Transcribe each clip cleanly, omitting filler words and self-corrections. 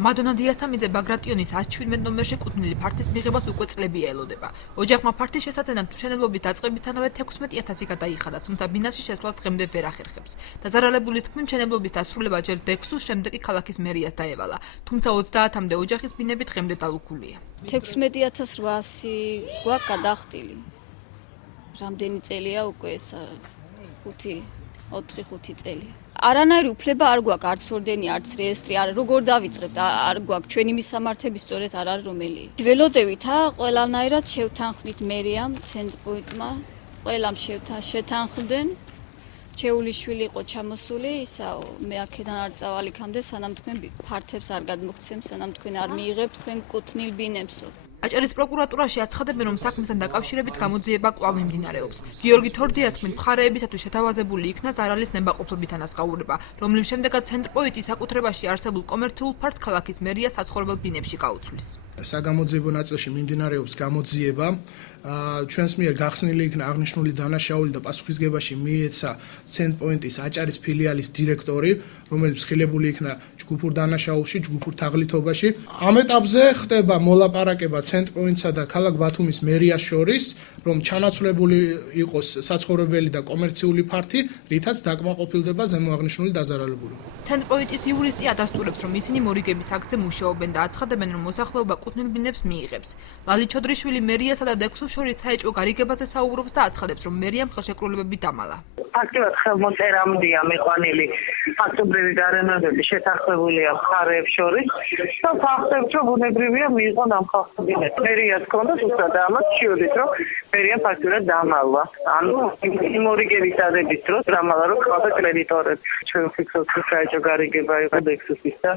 მადონა დიასამიძე ბაგრატიონის 117 ნომერში კუთვნილი ფართის მიღებას უკვე წლებია ელოდება. ოჯახმა ფართის შესაძენად მშენებლობის დაწყებისთანავე 16,000 გადაიხადა, თუმცა ბინაში შესვლას დღემდე ვერ ახერხებს. დაზარალებულის თქმით, მშენებლობის დასრულება ჯერ დექსუს, შემდეგ კი ქალაქის მერიას დაევალა. თუმცა 30-მდე ოჯახის ბინები დღემდე დალუქულია. 16,800 გვაქვს გადახდილი. რამდენი წელია უკვე ეს 4-5 წელი. არანაირი უფლება არ გვაქვს, არც ორდენი, არც რეესტრი, როგორ დავიწყებთ, არ გვაქვს, ჩვენი მისამართები სწორედ არ არის რომელი. ველოდებით, ყველანაირად შევთანხმდით მერიამ, ცენტრპოინტმა, ყველამ შეთანხმდნენ. ჩეულიშვილი იყო ჩამოსული, ისა მე აქედან არ წავალ იქამდე, სანამ თქვენ ფართებს არ გადმოგცემთ, სანამ თქვენ არ მიიღებთ თქვენ კუთვნილ ბინებსო. აჭარის პროკურატურაში აცხადებენ, რომ საქმესთან დაკავშირებით გამოძიება კვლავ მიმდინარეობს. გიორგი თორდიას თქმით, მხარეებისათვის შეთავაზებული იქნა ზარალის ნებაყოფლობით ანაზღაურება, რომლის შემდეგაც ცენტრპოინტი საკუთრებაში არსებულ კომერციულ ფართს ქალაქის მერია საცხოვრებელ ბინებში გაუცვლის. საგამოძიებო ნაწილში მიმდინარეობს გამოძიება. ჩვენს მიერ გახსნილი იქნა აღნიშნული დანაშაული და პასუხისგებაში მიეცა ცენტრპოინტის აჭარის ფილიალის დირექტორი, რომელიც ხილებული იქნა ჯგუფურ დანაშაულში, ჯგუფურ თაღლითობაში. ამ ეტაპზე ხდება მოლაპარაკება ცენტრპოინტსა და ქალაქ ბათუმის მერიას შორის, რომ ჩანაცვლებული იყოს საცხოვრებელი და კომერციული ფართი, რითაც დაკმაყოფილდება ზემოაღნიშნული დაზარალებული. ცენტრპოინტის იურისტი ადასტურებს, რომ ისინი მორიგების აქტზე მუშაობენ და აცხადებენ, რომ მოსახლეობა კუთვნილ ბინებს მიიღებს. ლალი ჩოდრიშვილი მერიასა და დექსუს შორის საეჭვო გარიგებაზე საუბრობს და აცხადებს, რომ მერიამ ხელშეკრულებები დამალა. ფაქტობრივად ხელმოწერამდეა მიყვანილი ფაქტობრივი გარემოებები შეთანხმებულია მხარეებს შორის და ფაქტობრივად ბუნებრივია მიიღონ ამ ხალხის ბინები. მერიას ჰქონდა ზუსტად ამას შევიდით, რომ მერიამ ფაქტობრივად დამალვა. ანუ იმორიგების ადების დროს დამალა, რომ ხალხი კრედიტორებს ჩვენ ფიქსოთ საეჭვო გარიგება იყო დექსუსის და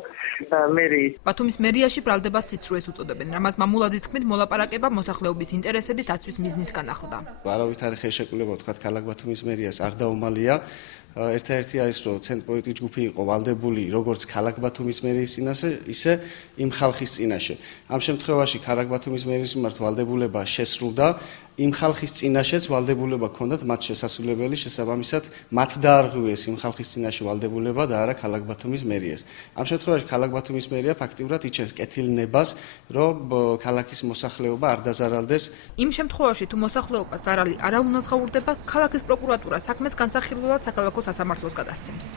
მერიის. ბათუმის მერიაში ბრალდებას სიცრუეს უწოდებენ. რამაც მამულაძის თქმით, მოლაპარაკება მოსახლეობის ინტერესების დაცვის მიზნით განახლდა. არავითარი ხელშეკრულება თქვა ქალაქ ბათუმის მერიას არ დაუმალია. ერთადერთი არის, რომ ცენტრპოინტი ჯგუფი იყო ვალდებული როგორც ქალაქ ბათუმის მერიის წინაშე, ისე იმ ხალხის წინაშე. ამ შემთხვევაში ქალაქ ბათუმის მერიის მიმართ ვალდებულება შესრულდა. იმ ხალხის წინაშეც ვალდებულება ჰქონდათ მათ შესასრულებელი, შესაბამისად მათ დაარღვიეს იმ ხალხის წინაშე ვალდებულება და არა ქალაქ ბათუმის მერიას. ამ შემთხვევაში ქალაქ ბათუმის მერია ფაქტიურად იჩენს კეთილნებას, რომ ქალაქის მოსახლეობა არ დაზარალდეს. იმ შემთხვევაში, თუ მოსახლეობას ზარალი არ აუნაზღაურდება, ქალაქის პროკურატურა საქმეს განსახილველად საქალაქო სასამართლოს გადასცემს.